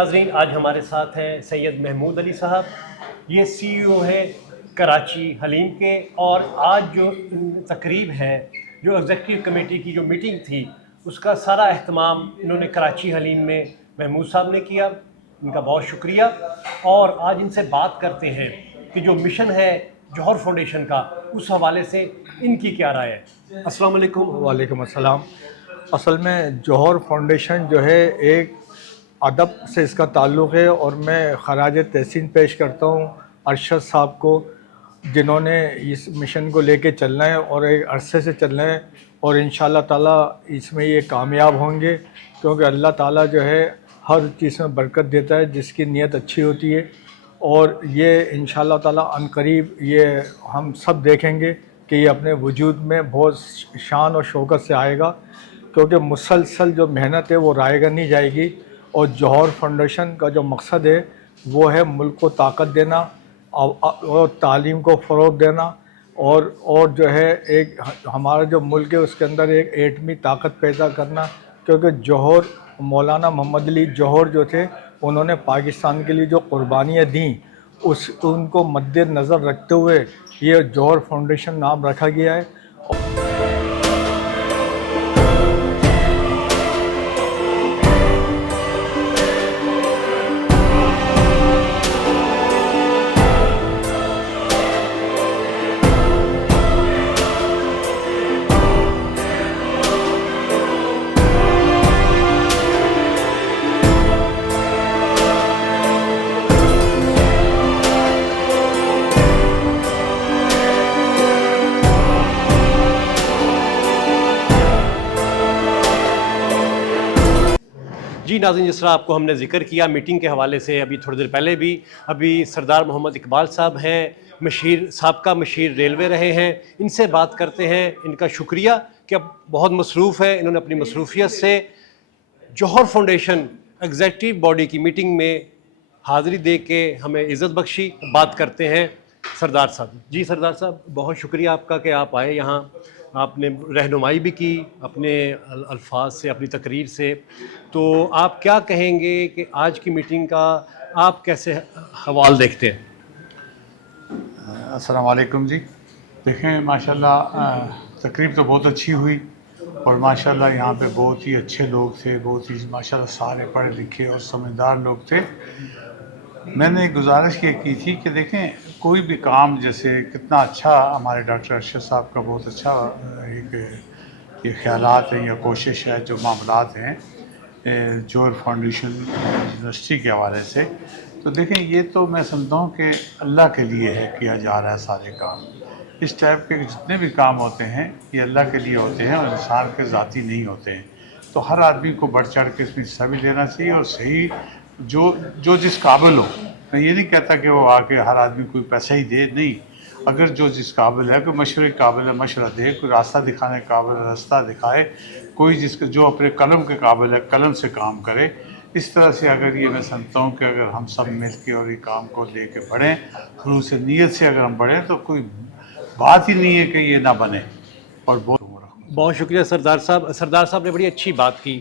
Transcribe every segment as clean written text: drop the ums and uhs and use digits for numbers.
ناظرین، آج ہمارے ساتھ ہیں سید محمود علی صاحب. یہ سی ای او ہے کراچی حلیم کے، اور آج جو تقریب ہے، جو ایگزیکٹو کمیٹی کی جو میٹنگ تھی، اس کا سارا اہتمام انہوں نے کراچی حلیم میں محمود صاحب نے کیا. ان کا بہت شکریہ. اور آج ان سے بات کرتے ہیں کہ جو مشن ہے جوہر فاؤنڈیشن کا، اس حوالے سے ان کی کیا رائے ہے. السلام علیکم. وعلیکم السلام. اصل میں جوہر فاؤنڈیشن جو ہے ایک ادب سے اس کا تعلق ہے، اور میں خراج تحسین پیش کرتا ہوں ارشد صاحب کو، جنہوں نے اس مشن کو لے کے چلنا ہے اور ایک عرصے سے چلنا ہے، اور انشاءاللہ تعالیٰ اس میں یہ کامیاب ہوں گے، کیونکہ اللہ تعالیٰ جو ہے ہر چیز میں برکت دیتا ہے جس کی نیت اچھی ہوتی ہے. اور یہ انشاءاللہ تعالیٰ عنقریب یہ ہم سب دیکھیں گے کہ یہ اپنے وجود میں بہت شان اور شوکت سے آئے گا، کیونکہ مسلسل جو محنت ہے وہ رائے گا نہیں جائے گی. اور جوہر فاؤنڈیشن کا جو مقصد ہے وہ ہے ملک کو طاقت دینا اور تعلیم کو فروغ دینا، اور جو ہے ایک ہمارا جو ملک ہے اس کے اندر ایک ایٹمی طاقت پیدا کرنا. کیونکہ جوہر مولانا محمد علی جوہر جو تھے، انہوں نے پاکستان کے لیے جو قربانیاں دیں ان کو مد نظر رکھتے ہوئے یہ جوہر فاؤنڈیشن نام رکھا گیا ہے. جی ناظرین، جس طرح آپ کو ہم نے ذکر کیا میٹنگ کے حوالے سے ابھی تھوڑی دیر پہلے بھی، ابھی سردار محمد اقبال صاحب ہیں، سابقہ مشیر ریلوے رہے ہیں. ان سے بات کرتے ہیں. ان کا شکریہ کہ اب بہت مصروف ہے، انہوں نے اپنی مصروفیت سے جوہر فاؤنڈیشن ایگزیکٹو باڈی کی میٹنگ میں حاضری دے کے ہمیں عزت بخشی. بات کرتے ہیں سردار صاحب. جی سردار صاحب، بہت شکریہ آپ کا کہ آپ آئے یہاں. آپ نے رہنمائی بھی کی اپنے الفاظ سے، اپنی تقریر سے. تو آپ کیا کہیں گے کہ آج کی میٹنگ کا آپ کیسے حوال دیکھتے ہیں؟ السلام علیکم جی. دیکھیں ماشاءاللہ تقریب تو بہت اچھی ہوئی، اور ماشاءاللہ یہاں پہ بہت ہی اچھے لوگ تھے، بہت ہی ماشاءاللہ سارے پڑھے لکھے اور سمجھدار لوگ تھے. میں نے ایک گزارش یہ کی تھی کہ دیکھیں کوئی بھی کام، جیسے کتنا اچھا ہمارے ڈاکٹر ارشد صاحب کا بہت اچھا ایک یہ خیالات ہیں یا کوشش ہے، جو معاملات ہیں جوہر فاؤنڈیشن یونیورسٹی کے حوالے سے. تو دیکھیں یہ تو میں سمجھتا ہوں کہ اللہ کے لیے ہے کیا جا رہا ہے سارے کام. اس ٹائپ کے جتنے بھی کام ہوتے ہیں یہ اللہ کے لیے ہوتے ہیں اور انسان کے ذاتی نہیں ہوتے ہیں. تو ہر آدمی کو بڑھ چڑھ کے اس میں حصہ بھی لینا چاہیے، اور صحیح جو جس قابل ہو. میں یہ نہیں کہتا کہ وہ آ کے ہر آدمی کوئی پیسہ ہی دے، نہیں. اگر جو جس قابل ہے، کوئی مشورے قابل ہے مشورہ دے، کوئی راستہ دکھانے قابل ہے راستہ دکھائے، کوئی جس کے جو اپنے قلم کے قابل ہے قلم سے کام کرے. اس طرح سے اگر یہ میں سمجھتا ہوں کہ اگر ہم سب مل کے اور یہ کام کو لے کے بڑھیں، خلوص نیت سے اگر ہم بڑھیں، تو کوئی بات ہی نہیں ہے کہ یہ نہ بنے. اور بہت شکریہ سردار صاحب. سردار صاحب نے بڑی اچھی بات کی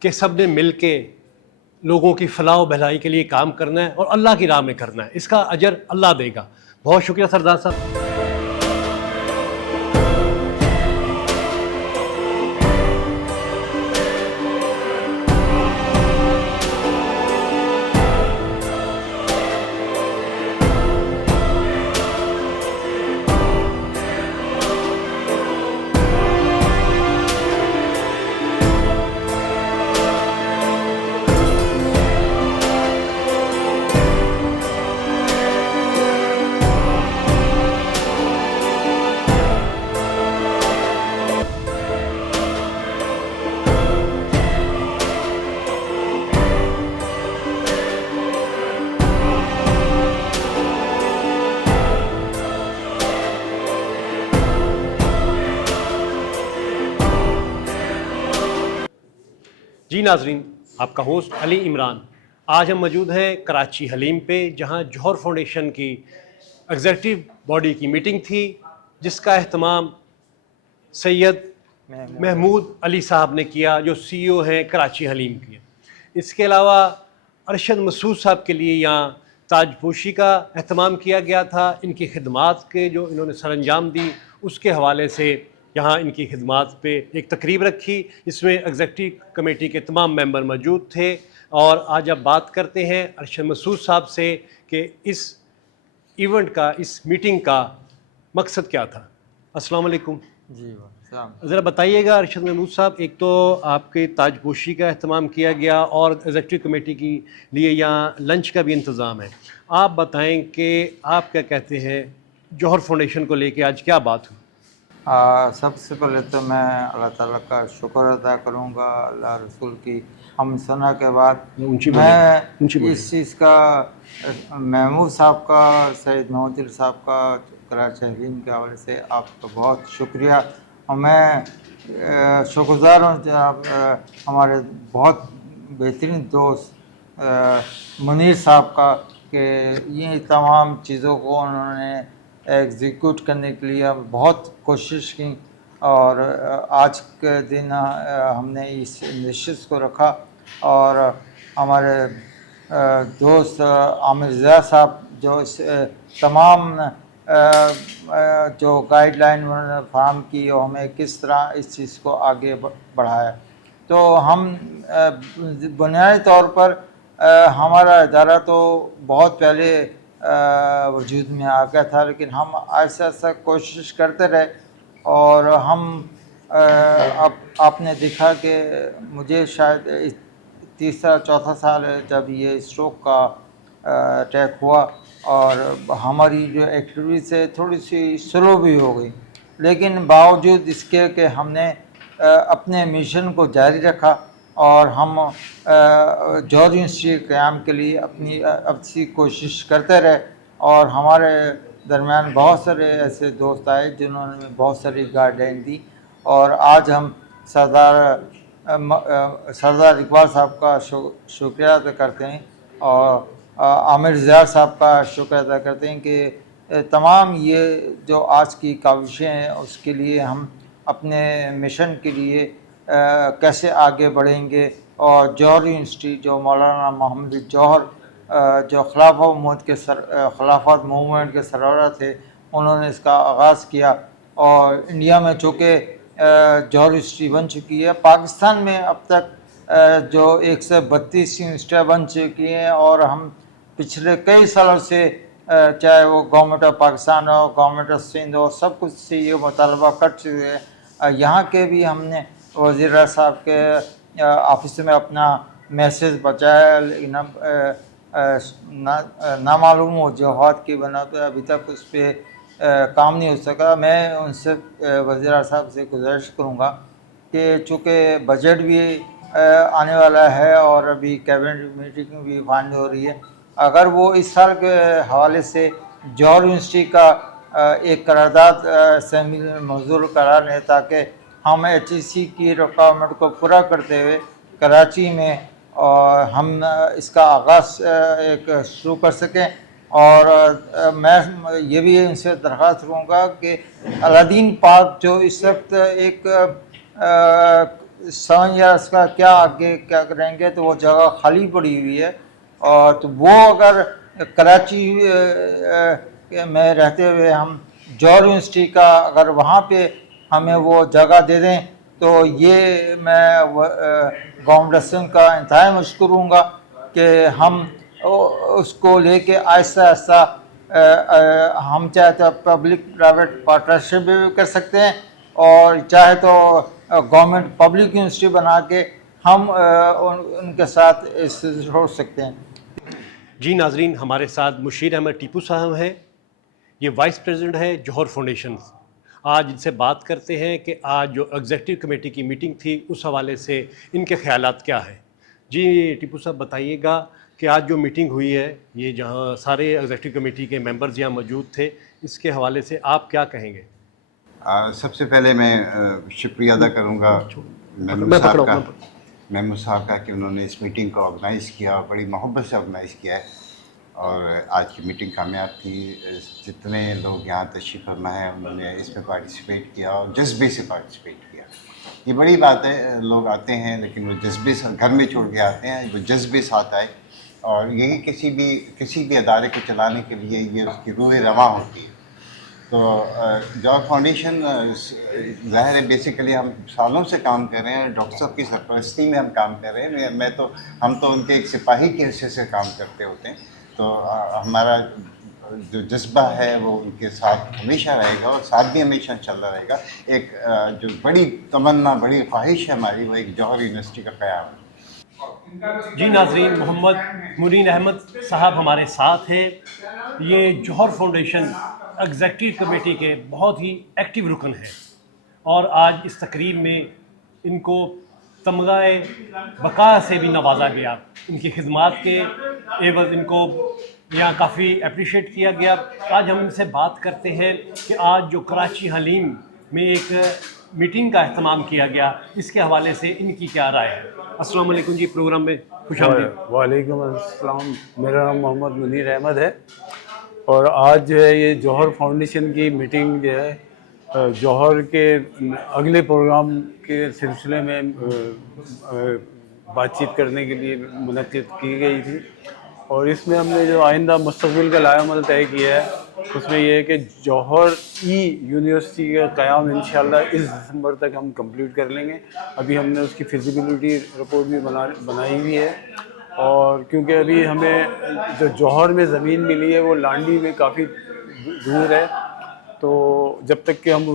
کہ سب نے مل کے لوگوں کی فلاح و بھلائی کے لیے کام کرنا ہے اور اللہ کی راہ میں کرنا ہے. اس کا اجر اللہ دے گا. بہت شکریہ سردار صاحب. جی ناظرین، آپ کا ہوسٹ علی عمران. آج ہم موجود ہیں کراچی حلیم پہ، جہاں جوہر فاؤنڈیشن کی ایگزیکٹو باڈی کی میٹنگ تھی، جس کا اہتمام سید محمود علی صاحب نے کیا، جو سی ای او ہیں کراچی حلیم کے. اس کے علاوہ ارشد مسعود صاحب کے لیے یہاں تاج پوشی کا اہتمام کیا گیا تھا. ان کی خدمات کے جو انہوں نے سر انجام دی اس کے حوالے سے یہاں ان کی خدمات پہ ایک تقریب رکھی. اس میں ایگزیکٹو کمیٹی کے تمام ممبر موجود تھے. اور آج اب بات کرتے ہیں ارشد مسعود صاحب سے کہ اس ایونٹ کا, اس میٹنگ کا مقصد کیا تھا. السلام علیکم. جی السلام. ذرا بتائیے گا ارشد محمود صاحب, ایک تو آپ کے تاج پوشی کا اہتمام کیا گیا اور ایگزیکٹو کمیٹی کے لیے یہاں لنچ کا بھی انتظام ہے. آپ بتائیں کہ آپ کیا کہتے ہیں جوہر فاؤنڈیشن کو لے کے آج کیا بات ہوئی؟ سب سے پہلے تو میں اللہ تعالیٰ کا شکر ادا کروں گا, اللہ رسول کی ہم سنا کے بعد. میں اس چیز کا محمود صاحب کا, سید محمود علی صاحب کا, کراچی حلیم کے حوالے سے آپ کا بہت شکریہ. اور میں شکر گزار ہوں جناب ہمارے بہت بہترین دوست منیر صاحب کا کہ یہ تمام چیزوں کو انہوں نے ایگزیکیوٹ کرنے کے لیے بہت کوشش کی. اور آج کے دن ہم نے اس نشست کو رکھا اور ہمارے دوست عامر ضیاء صاحب جو اس تمام جو گائیڈ لائن انہوں نے فراہم کی اور ہمیں کس طرح اس چیز کو آگے بڑھایا. تو ہم بنیادی طور پر ہمارا ادارہ تو بہت پہلے وجود میں آ گیا تھا, لیکن ہم ایسا کوشش کرتے رہے. اور ہم اب آپ نے دیکھا کہ مجھے شاید تیسرا چوتھا سال ہے جب یہ اسٹروک کا اٹیک ہوا اور ہماری جو ایکٹیویٹیز ہے تھوڑی سی سلو بھی ہو گئی, لیکن باوجود اس کے کہ ہم نے اپنے مشن کو جاری رکھا اور ہم جوہر یونیورسٹی کے قیام کے لیے اپنی کوشش کرتے رہے. اور ہمارے درمیان بہت سارے ایسے دوست آئے جنہوں نے بہت ساری گائیڈ لائن دی. اور آج ہم سردار اقبال صاحب کا شکریہ ادا کرتے ہیں اور عامر ضیاء صاحب کا شکر ادا کرتے ہیں کہ تمام یہ جو آج کی کاوشیں ہیں اس کے لیے ہم اپنے مشن کے لیے کیسے آگے بڑھیں گے. اور جوہر یونیورسٹی جو مولانا محمد جوہر جو خلافت موومنٹ کے سربراہ تھے, انہوں نے اس کا آغاز کیا. اور انڈیا میں چونکہ جوہر یونیورسٹی بن چکی ہے, پاکستان میں اب تک جو 132 یونیورسٹیاں بن چکی ہیں اور ہم پچھلے کئی سالوں سے چاہے وہ گورنمنٹ آف پاکستان ہو, گورنمنٹ آف سندھ ہو, سب کچھ سے یہ مطالبہ کر چکے ہیں. یہاں کے بھی ہم نے وزیر اعظم صاحب کے آفس میں اپنا میسیج پہنچایا, لیکن نامعلوم وجوہات کی بنا پہ ابھی تک اس پہ کام نہیں ہو سکا. میں ان سے وزیر اعظم صاحب سے گزارش کروں گا کہ چونکہ بجٹ بھی آنے والا ہے اور ابھی کیبنٹ میٹنگ بھی فائنل ہو رہی ہے, اگر وہ اس سال کے حوالے سے جوہر یونیورسٹی کا ایک قرارداد اسمبلی میں منظور کرا لیں تاکہ ہم HEC کی ریکوائرمنٹ کو پورا کرتے ہوئے کراچی میں اور ہم اس کا آغاز ایک شروع کر سکیں. اور میں یہ بھی ان سے درخواست کروں گا کہ الدین پارک جو اس وقت ایک سمجھ یا اس کا کیا آگے کیا کریں گے, تو وہ جگہ خالی پڑی ہوئی ہے. اور تو وہ اگر کراچی میں رہتے ہوئے ہم جوہر یونیورسٹی کا اگر وہاں پہ ہمیں وہ جگہ دے دیں تو یہ میں گورنمنٹ کا انتہائی مشکور ہوں گا کہ ہم اس کو لے کے آہستہ آہستہ ہم چاہے تو پبلک پرائیویٹ پارٹنرشپ بھی کر سکتے ہیں اور چاہے تو گورنمنٹ پبلک یونیورسٹی بنا کے ہم ان کے ساتھ اس سے جوڑ سکتے ہیں. جی ناظرین, ہمارے ساتھ مشیر احمد ٹیپو صاحب ہیں, یہ وائس پریزیڈنٹ ہے جوہر فاؤنڈیشن. آج ان سے بات کرتے ہیں کہ آج جو ایگزیکٹو کمیٹی کی میٹنگ تھی اس حوالے سے ان کے خیالات کیا ہیں. جی ٹیپو صاحب بتائیے گا کہ آج جو میٹنگ ہوئی ہے, یہ جہاں سارے ایگزیکٹو کمیٹی کے ممبرز یہاں موجود تھے, اس کے حوالے سے آپ کیا کہیں گے؟ سب سے پہلے میں شکریہ ادا کروں گا محمود صاحب کا کہ انہوں نے اس میٹنگ کو آرگنائز کیا, بڑی محبت سے آرگنائز کیا ہے. اور آج کی میٹنگ کامیاب تھی. جتنے لوگ یہاں تشریف فرما ہے انہوں نے اس میں پارٹیسپیٹ کیا اور جذبے سے پارٹیسپیٹ کیا. یہ بڑی بات ہے, لوگ آتے ہیں لیکن وہ جذبے سے گھر میں چھوڑ کے آتے ہیں, وہ جذبے ساتھ آئے اور یہی کسی بھی ادارے کو چلانے کے لیے یہ اس کی روح رواں ہوتی ہے. تو جوہر فاؤنڈیشن ظاہر ہے بیسیکلی ہم سالوں سے کام کر رہے ہیں, ڈاکٹر صاحب کی سرپرستی میں ہم کام کر رہے ہیں. ہم تو ان کے ایک سپاہی کے حصے سے کام کرتے ہوتے ہیں. تو ہمارا جو جذبہ ہے وہ ان کے ساتھ ہمیشہ رہے گا, اور ساتھ بھی ہمیشہ چلتا رہے گا. ایک جو بڑی تمنا, بڑی خواہش ہے ہماری, وہ ایک جوہر یونیورسٹی کا قیام ہے. جی ناظرین, محمد منیر احمد صاحب ہمارے ساتھ ہیں. یہ جوہر فاؤنڈیشن ایگزیکٹو کمیٹی کے بہت ہی ایکٹیو رکن ہیں, اور آج اس تقریب میں ان کو تمغہ بقا سے بھی نوازا گیا. ان کی خدمات کے عوض ان کو یہاں کافی اپریشیٹ کیا گیا. آج ہم ان سے بات کرتے ہیں کہ آج جو کراچی حلیم میں ایک میٹنگ کا اہتمام کیا گیا, اس کے حوالے سے ان کی کیا رائے ہے. السلام علیکم جی, پروگرام میں خوش آمدید. وعلیکم السلام. میرا نام محمد منیر احمد ہے, اور آج جو ہے یہ جوہر فاؤنڈیشن کی میٹنگ جو ہے جوہر کے اگلے پروگرام کے سلسلے میں بات چیت کرنے کے لیے منعقد کی گئی تھی. اور اس میں ہم نے جو آئندہ مستقبل کا لائحہ عمل طے کیا ہے, اس میں یہ ہے کہ جوہر یونیورسٹی کا قیام انشاءاللہ اس دسمبر تک ہم کمپلیٹ کر لیں گے. ابھی ہم نے اس کی فزیبلٹی رپورٹ بھی بنائی ہوئی ہے, اور کیونکہ ابھی ہمیں جو جوہر میں زمین ملی ہے وہ لانڈی میں کافی دور ہے, تو جب تک کہ ہم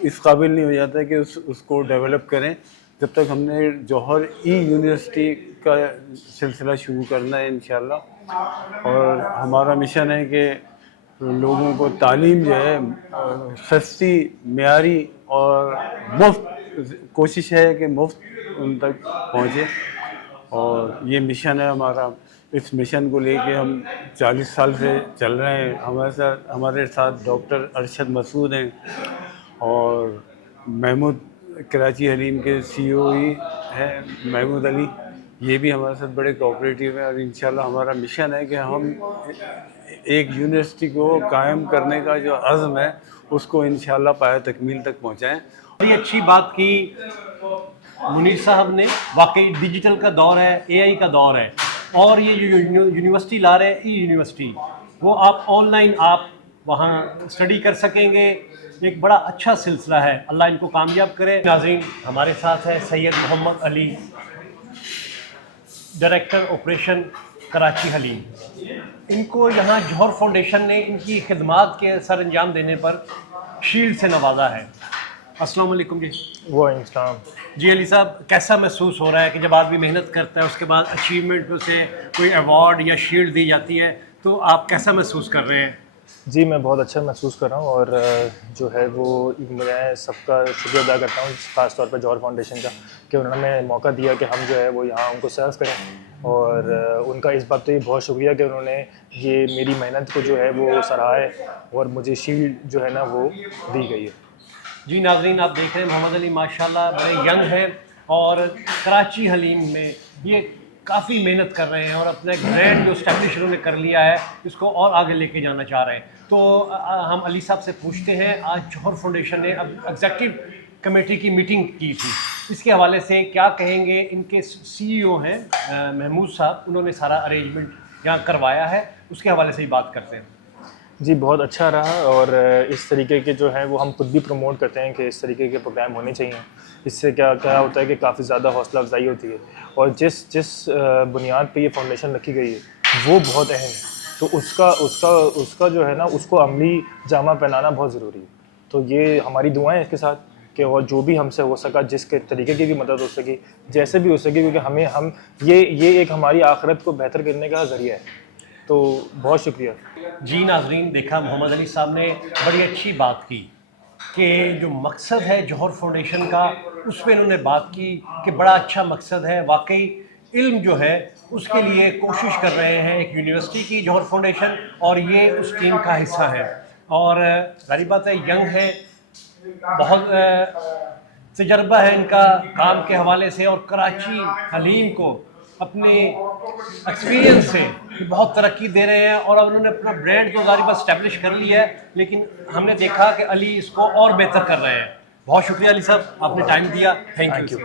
اس قابل نہیں ہو جاتا کہ اس کو ڈیولپ کریں, جب تک ہم نے جوہر یونیورسٹی کا سلسلہ شروع کرنا ہے انشاءاللہ. اور ہمارا مشن ہے کہ لوگوں کو تعلیم جو ہے سستی, معیاری اور مفت, کوشش ہے کہ مفت ان تک پہنچے, اور یہ مشن ہے ہمارا. اس مشن کو لے کے ہم 40 سال سے چل رہے ہیں. ہمارے ساتھ ڈاکٹر ارشد مسعود ہیں, اور محمود کراچی حلیم کے CEO ہی ہیں محمود علی, یہ بھی ہمارے ساتھ بڑے کوآپریٹیو ہیں. اور انشاءاللہ ہمارا مشن ہے کہ ہم ایک یونیورسٹی کو قائم کرنے کا جو عزم ہے اس کو انشاءاللہ پایہ تکمیل تک پہنچائیں. بڑی اچھی بات کی منیر صاحب نے. واقعی ڈیجیٹل کا دور ہے, AI کا دور ہے, اور یہ جو یونیورسٹی لا رہے ہیں یونیورسٹی, وہ آپ آن لائن آپ وہاں اسٹڈی کر سکیں گے. ایک بڑا اچھا سلسلہ ہے, اللہ ان کو کامیاب کرے. ناظرین, ہمارے ساتھ ہے سید محمد علی, ڈائریکٹر آپریشن کراچی حلیم. ان کو یہاں جوہر فاؤنڈیشن نے ان کی خدمات کے سر انجام دینے پر شیلڈ سے نوازا ہے. السلام علیکم جی. وعلیکم السلام. جی علی صاحب, کیسا محسوس ہو رہا ہے کہ جب آدمی محنت کرتا ہے اس کے بعد اچیومنٹ سے کوئی ایوارڈ یا شیلڈ دی جاتی ہے, تو آپ کیسا محسوس کر رہے ہیں؟ جی میں بہت اچھا محسوس کر رہا ہوں, اور جو ہے وہ میں سب کا شکریہ ادا کرتا ہوں, خاص طور پر جوہر فاؤنڈیشن کا, کہ انہوں نے ہمیں موقع دیا کہ ہم جو ہے وہ یہاں ان کو سرو کریں. اور ان کا اس بات پہ بہت شکریہ کہ انہوں نے یہ میری محنت کو جو ہے وہ سراہا ہے, اور مجھے شیلڈ جو ہے نا وہ دی گئی ہے. جی ناظرین, آپ دیکھ رہے ہیں محمد علی ماشاءاللہ بڑے ینگ ہیں, اور کراچی حلیم میں یہ کافی محنت کر رہے ہیں, اور اپنا ایک برانڈ جو اسٹیبلش انہوں نے کر لیا ہے اس کو اور آگے لے کے جانا چاہ رہے ہیں. تو ہم علی صاحب سے پوچھتے ہیں, آج جوہر فاؤنڈیشن نے اب ایگزیکٹو کمیٹی کی میٹنگ کی تھی, اس کے حوالے سے کیا کہیں گے؟ ان کے CEO ہیں محمود صاحب, انہوں نے سارا ارینجمنٹ یہاں کروایا ہے, اس کے حوالے سے ہی بات کرتے ہیں. جی بہت اچھا رہا, اور اس طریقے کے جو ہے وہ ہم خود بھی پروموٹ کرتے ہیں کہ اس طریقے کے پروگرام ہونے چاہیے. اس سے کیا ہوتا ہے کہ کافی زیادہ حوصلہ افزائی ہوتی ہے, اور جس بنیاد پہ یہ فاؤنڈیشن رکھی گئی ہے وہ بہت اہم ہے. تو اس کا جو ہے نا اس کو عملی جامہ پہنانا بہت ضروری ہے. تو یہ ہماری دعائیں اس کے ساتھ کہ اور جو بھی ہم سے ہو سکا, جس کے طریقے کی بھی مدد ہو سکی, جیسے بھی ہو سکے, کیونکہ ہم یہ ایک ہماری آخرت کو بہتر کرنے کا ذریعہ ہے. تو بہت شکریہ. جی ناظرین, دیکھا محمد علی صاحب نے بڑی اچھی بات کی کہ جو مقصد ہے جوہر فاؤنڈیشن کا, اس پہ انہوں نے بات کی کہ بڑا اچھا مقصد ہے. واقعی علم جو ہے اس کے لیے کوشش کر رہے ہیں ایک یونیورسٹی کی جوہر فاؤنڈیشن, اور یہ اس ٹیم کا حصہ ہے. اور ظاہر بات ہے ینگ ہے, بہت تجربہ ہے ان کا کام کے حوالے سے, اور کراچی حلیم کو اپنے ایکسپیرینس سے بہت ترقی دے رہے ہیں. اور اب انہوں نے اپنا برانڈ تو ظاہر بات اسٹیبلش کر لیا ہے, لیکن ہم نے دیکھا کہ علی اس کو اور بہتر کر رہے ہیں. بہت شکریہ علی صاحب, آپ نے ٹائم دیا. Thank you.